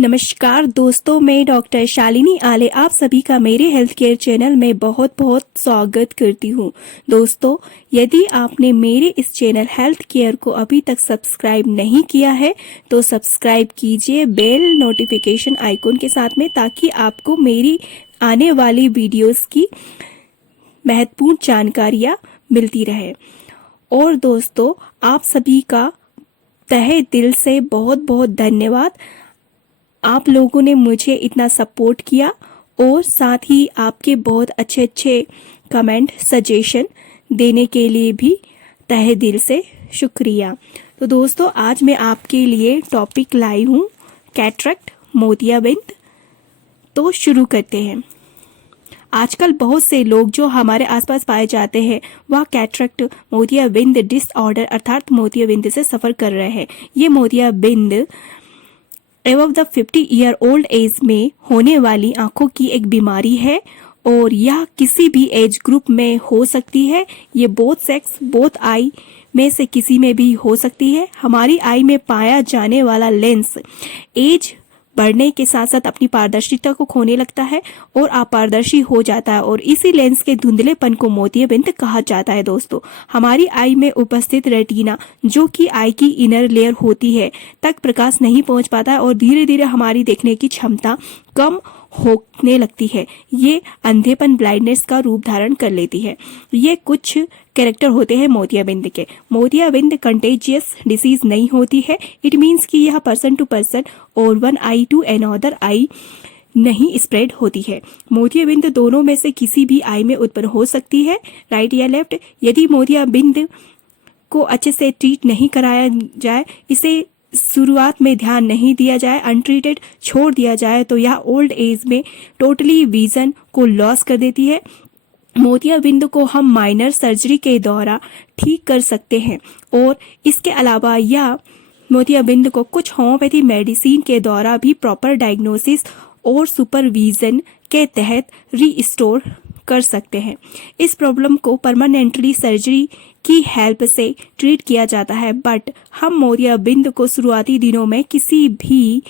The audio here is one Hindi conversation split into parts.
नमस्कार दोस्तों, मैं डॉक्टर शालिनी आले आप सभी का मेरे हेल्थ केयर चैनल में बहुत बहुत स्वागत करती हूँ। दोस्तों, यदि आपने मेरे इस चैनल हेल्थ केयर को अभी तक सब्सक्राइब नहीं किया है तो सब्सक्राइब कीजिए बेल नोटिफिकेशन आइकॉन के साथ में, ताकि आपको मेरी आने वाली वीडियोस की महत्वपूर्ण जानकारियाँ मिलती रहे। और दोस्तों, आप सभी का तहे दिल से बहुत बहुत धन्यवाद। आप लोगों ने मुझे इतना सपोर्ट किया और साथ ही आपके बहुत अच्छे अच्छे कमेंट सजेशन देने के लिए भी तहे दिल से शुक्रिया। तो दोस्तों, आज मैं आपके लिए टॉपिक लाई हूँ कैटरेक्ट, मोतियाबिंद। तो शुरू करते हैं। आजकल बहुत से लोग जो हमारे आसपास पाए जाते हैं वह कैटरेक्ट मोतियाबिंद डिसऑर्डर अर्थात मोतियाबिंद से सफ़र कर रहे हैं। ये मोतियाबिंद एवं द 50 ईयर ओल्ड एज में होने वाली आंखों की एक बीमारी है और यह किसी भी एज ग्रुप में हो सकती है। ये बोथ सेक्स बोथ आई में से किसी में भी हो सकती है। हमारी आई में पाया जाने वाला लेंस एज बढ़ने के साथ साथ अपनी पारदर्शिता को खोने लगता है और अपारदर्शी हो जाता है और इसी लेंस के धुंधलेपन को मोतियाबिंद कहा जाता है। दोस्तों, हमारी आई में उपस्थित रेटिना जो कि आई की इनर लेयर होती है तक प्रकाश नहीं पहुंच पाता है और धीरे धीरे हमारी देखने की क्षमता कम होने लगती है। ये अंधेपन ब्लाइंडनेस का रूप धारण कर लेती है। ये कुछ कैरेक्टर होते हैं मोतियाबिंद के। मोतियाबिंद कंटेजियस डिसीज नहीं होती है। इट मीन्स कि यह पर्सन टू पर्सन और one I to another I नहीं स्प्रेड होती है। मोतियाबिंद दोनों में से किसी भी आई में उत्पन्न हो सकती है, राइट या लेफ्ट। यदि मोतियाबिंद को अच्छे से ट्रीट नहीं कराया जाए, इसे शुरुआत में ध्यान नहीं दिया जाए, अनट्रीटेड छोड़ दिया जाए तो यह ओल्ड एज में टोटली विजन को लॉस कर देती है। मोतियाबिंद को हम माइनर सर्जरी के द्वारा ठीक कर सकते हैं और इसके अलावा यह मोतियाबिंद को कुछ होम्योपैथी मेडिसिन के द्वारा भी प्रॉपर डायग्नोसिस और सुपरविजन के तहत रीस्टोर कर सकते हैं। इस प्रॉब्लम को परमानेंटली सर्जरी की हेल्प से ट्रीट किया जाता है, बट हम मोतियाबिंद को शुरुआती दिनों में किसी भी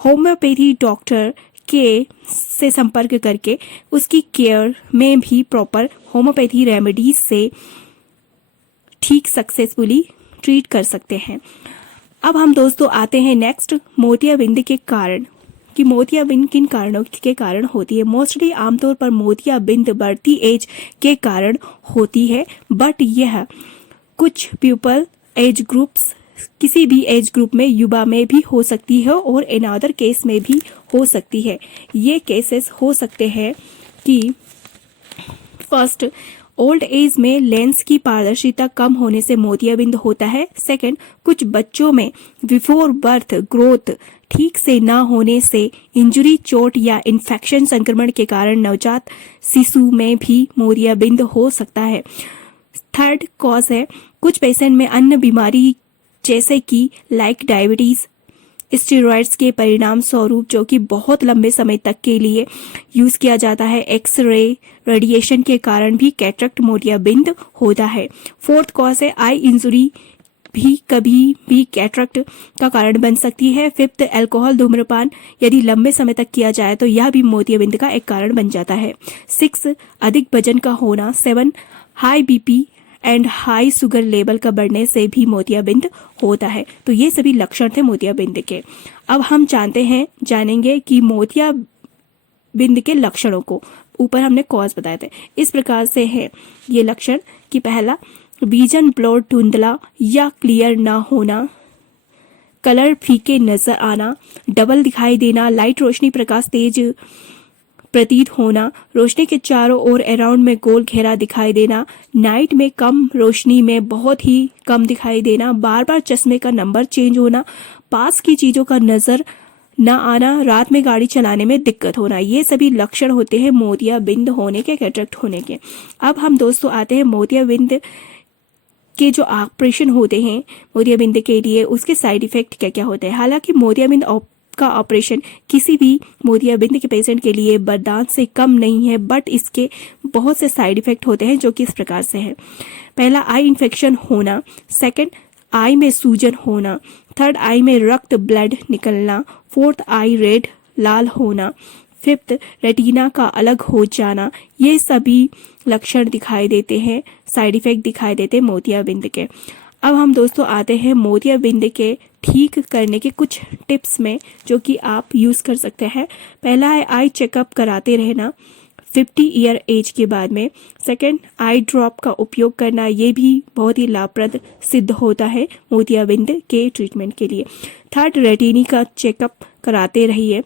होम्योपैथी डॉक्टर के से संपर्क करके उसकी केयर में भी प्रॉपर होम्योपैथी रेमेडीज से ठीक सक्सेसफुली ट्रीट कर सकते हैं। अब हम दोस्तों आते हैं नेक्स्ट मोतियाबिंद के कारण कि मोतियाबिंद किन कारणों के कारण होती है। मोस्टली आमतौर पर मोतियाबिंद बढ़ती एज के कारण होती है, बट यह कुछ पीपल एज ग्रुप्स किसी भी एज ग्रुप में युवा में भी हो सकती है और अनदर केस में भी हो सकती है। ये केसेस हो सकते हैं कि फर्स्ट, ओल्ड एज में लेंस की पारदर्शिता कम होने से मोतियाबिंद होता है। सेकंड, कुछ बच्चों में बिफोर बर्थ ग्रोथ ठीक से ना होने से इंजरी, चोट या इन्फेक्शन संक्रमण के कारण नवजात शिशु में भी मोतियाबिंद हो सकता है। थर्ड कॉज है कुछ पेशेंट में अन्य बीमारी जैसे कि लाइक डायबिटीज, स्टेरॉइड्स के परिणाम स्वरूप जो कि बहुत लंबे समय तक के लिए यूज किया जाता है। एक्सरे रेडिएशन के कारण भी कैटरेक्ट मोतियाबिंद होता है। फोर्थ कॉज है आई इंजुरी भी कभी भी कैटरेक्ट का कारण बन सकती है। फिफ्थ, अल्कोहल धूम्रपान यदि लंबे समय तक किया जाए तो यह भी मोतियाबिंद का एक कारण बन जाता है। सिक्स, अधिक वजन का होना। Seven, high BP and high sugar level का बढ़ने से भी मोतियाबिंद होता है। तो ये सभी लक्षण थे मोतियाबिंद के। अब हम जानेंगे कि मोतियाबिंद के लक्षणों को। ऊपर हमने कॉज बताए थे, इस प्रकार से है ये लक्षण कि पहला, विजन ब्लर धुंधला या क्लियर ना होना, कलर फीके नजर आना, डबल दिखाई देना, लाइट रोशनी प्रकाश तेज प्रतीत होना, रोशनी के चारों ओर अराउंड में गोल घेरा दिखाई देना, नाइट में कम रोशनी में बहुत ही कम दिखाई देना, बार बार चश्मे का नंबर चेंज होना, पास की चीजों का नजर न आना, रात में गाड़ी चलाने में दिक्कत होना। ये सभी लक्षण होते हैं मोतियाबिंद होने के, कैटरेक्ट होने के। अब हम दोस्तों आते हैं मोतियाबिंद के जो ऑपरेशन होते हैं मोतियाबिंद के लिए, उसके साइड इफेक्ट क्या क्या होते हैं। हालांकि मोतियाबिंद का ऑपरेशन किसी भी मोतियाबिंद के पेशेंट के लिए बर्दाश्त से कम नहीं है, बट इसके बहुत से साइड इफेक्ट होते हैं जो कि इस प्रकार से है। पहला, आई इन्फेक्शन होना। सेकंड, आई में सूजन होना, थर्ड आई में रक्त ब्लड निकलना, फोर्थ आई रेड लाल होना, फिफ्थ रेटिना का अलग हो जाना, ये सभी लक्षण दिखाई देते हैं, साइड इफेक्ट दिखाई देते हैं मोतियाबिंद के। अब हम दोस्तों आते हैं मोतियाबिंद के ठीक करने के कुछ टिप्स में जो कि आप यूज़ कर सकते हैं। पहला है आई चेकअप कराते रहना 50 ईयर एज के बाद में। सेकंड, आई ड्रॉप का उपयोग करना, ये भी बहुत ही लाभप्रद सिद्ध होता है मोतियाबिंद के ट्रीटमेंट के लिए। थर्ड, रेटिनी का चेकअप कराते रहिए।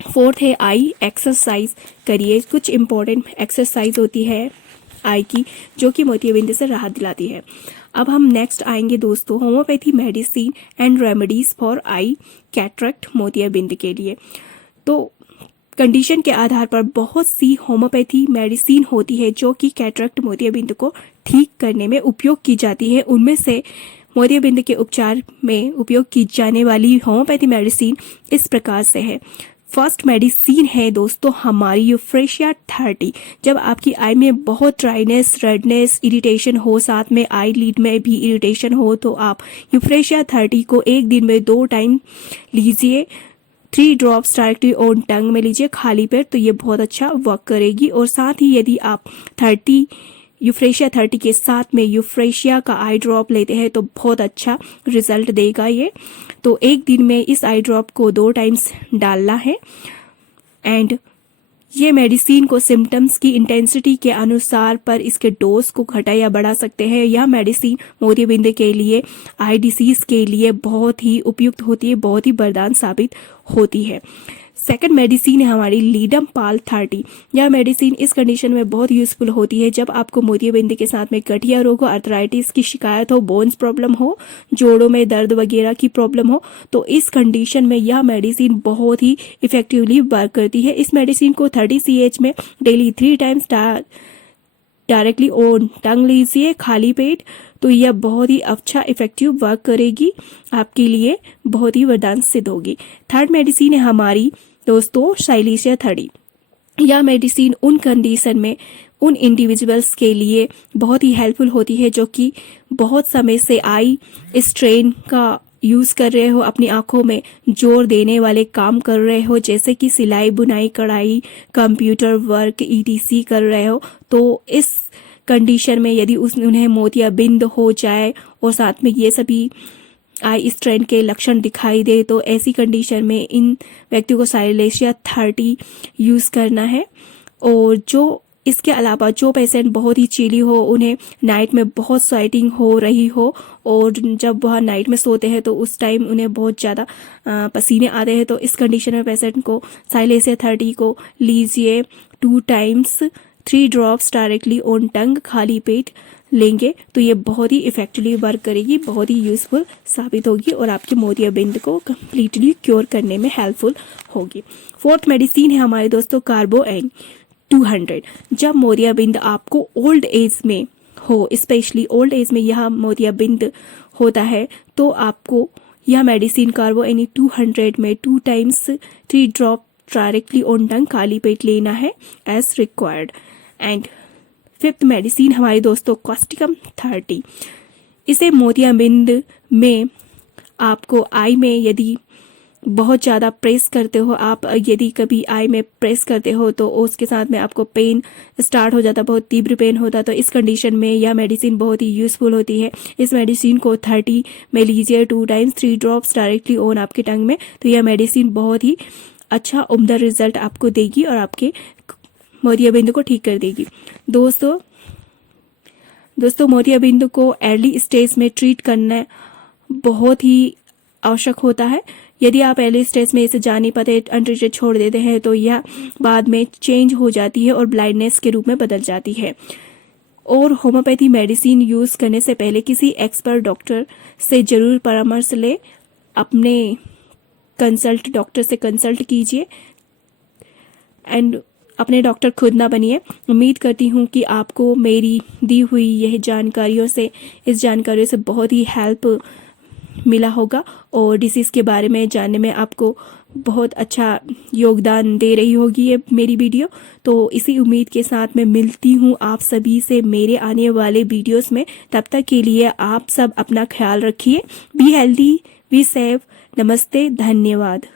फोर्थ है आई एक्सरसाइज करिए, कुछ इम्पोर्टेंट एक्सरसाइज होती है आई की जो कि मोतियाबिंद से राहत दिलाती है। अब हम नेक्स्ट आएंगे दोस्तों homeopathy medicine and remedies for I cataract मोतियाबिंद के लिए। तो कंडीशन के आधार पर बहुत सी होम्योपैथी मेडिसिन होती है जो कि कैटरेक्ट मोतियाबिंद को ठीक करने में उपयोग की जाती है। उनमें से मोतियाबिंद के उपचार में उपयोग की जाने वाली होम्योपैथी मेडिसिन इस प्रकार से है। फर्स्ट मेडिसिन है दोस्तों हमारी यूफ्रेशिया 30। जब आपकी आई में बहुत ड्राइनेस, रेडनेस, इरिटेशन हो, साथ में आई लीड में भी इरिटेशन हो, तो आप यूफ्रेशिया 30 को एक दिन में 2 टाइम लीजिए। 3 ड्रॉप्स डायरेक्टली ऑन टंग में लीजिए खाली पेट, तो ये बहुत अच्छा वर्क करेगी। और साथ ही यदि आप यूफ्रेशिया 30 के साथ में यूफ्रेशिया का आई ड्रॉप लेते हैं तो बहुत अच्छा रिजल्ट देगा ये। तो एक दिन में इस आई ड्रॉप को 2 टाइम्स डालना है। एंड ये मेडिसिन को सिम्टम्स की इंटेंसिटी के अनुसार पर इसके डोज को घटा या बढ़ा सकते हैं। यह मेडिसिन मोतियाबिंद के लिए, आई डिसीज के लिए बहुत ही उपयुक्त होती है, बहुत ही वरदान साबित होती है। सेकंड मेडिसिन है हमारी लीडम पाल 30। यह मेडिसिन इस कंडीशन में बहुत यूजफुल होती है जब आपको मोतियाबिंद के साथ में गठिया रोग हो, आर्थराइटिस की शिकायत हो, बोन्स प्रॉब्लम हो, जोड़ों में दर्द वगैरह की प्रॉब्लम हो, तो इस कंडीशन में यह मेडिसिन बहुत ही इफेक्टिवली वर्क करती है। इस मेडिसिन को 30 CH में डेली 3 टाइम्स डायरेक्टली ऑन टंग लीजिए खाली पेट, तो यह बहुत ही अच्छा इफेक्टिव वर्क करेगी, आपके लिए बहुत ही वरदान सिद्ध होगी। थर्ड मेडिसिन है हमारी दोस्तों साइलेशिया 30। यह मेडिसिन उन कंडीशन में उन इंडिविजुअल्स के लिए बहुत ही हेल्पफुल होती है जो कि बहुत समय से आई स्ट्रेन का यूज कर रहे हो, अपनी आंखों में जोर देने वाले काम कर रहे हो, जैसे कि सिलाई, बुनाई, कढ़ाई, कंप्यूटर वर्क ETC कर रहे हो। तो इस कंडीशन में यदि उन्हें मोतियाबिंद हो जाए और साथ में ये सभी आई स्ट्रेन के लक्षण दिखाई दे, तो ऐसी कंडीशन में इन व्यक्तियों को साइलेशिया 30 यूज करना है। और जो इसके अलावा जो पेशेंट बहुत ही चिली हो, उन्हें नाइट में बहुत स्वेटिंग हो रही हो और जब वह नाइट में सोते हैं तो उस टाइम उन्हें बहुत ज़्यादा पसीने आते हैं, तो इस कंडीशन में पेशेंट को साइलेशिया 30 को लीजिए 2 times 3 drops directly on tongue खाली पेट लेंगे, तो ये बहुत ही इफेक्टिवली वर्क करेगी, बहुत ही यूजफुल साबित होगी और आपके मोतियाबिंद को कम्प्लीटली क्योर करने में हेल्पफुल होगी। फोर्थ मेडिसिन है हमारे दोस्तों कार्बोएन 200। जब मोतियाबिंद आपको ओल्ड एज में हो, स्पेशली ओल्ड एज में यह मोतियाबिंद होता है, तो आपको यह मेडिसिन कार्बोएन 200 में 2 times 3 drop directly on tongue खाली पेट लेना है as required. And fifth medicine हमारे दोस्तों कॉस्टिकम 30। इसे मोतियाबिंद में आपको आई में यदि बहुत ज़्यादा प्रेस करते हो, आप यदि कभी आई में प्रेस करते हो तो उसके साथ में आपको पेन स्टार्ट हो जाता, बहुत तीव्र पेन होता, तो इस कंडीशन में यह मेडिसिन बहुत ही यूजफुल होती है। इस मेडिसिन को 30 में लीजिए 2 टाइम्स 3 ड्रॉप्स डायरेक्टली ऑन आपके टंग में, तो यह मेडिसिन बहुत ही अच्छा उम्दा रिजल्ट आपको देगी और आपके मोतियाबिंद को ठीक कर देगी। दोस्तों मोतियाबिंद को अर्ली स्टेज में ट्रीट करना बहुत ही आवश्यक होता है। यदि आप अर्ली स्टेज में इसे जान नहीं पाते, अनट्रीटेड छोड़ देते हैं, तो यह बाद में चेंज हो जाती है और ब्लाइंडनेस के रूप में बदल जाती है। और होम्योपैथी मेडिसिन यूज करने से पहले किसी एक्सपर्ट डॉक्टर से जरूर परामर्श ले, अपने डॉक्टर से कंसल्ट कीजिए एंड अपने डॉक्टर खुद ना बनिए। उम्मीद करती हूँ कि आपको मेरी दी हुई यह इस जानकारियों से बहुत ही हेल्प मिला होगा और डिसीज़ के बारे में जानने में आपको बहुत अच्छा योगदान दे रही होगी ये मेरी वीडियो। तो इसी उम्मीद के साथ मैं मिलती हूँ आप सभी से मेरे आने वाले वीडियोस में। तब तक के लिए आप सब अपना ख्याल रखिए। Be healthy, be safe. नमस्ते, धन्यवाद।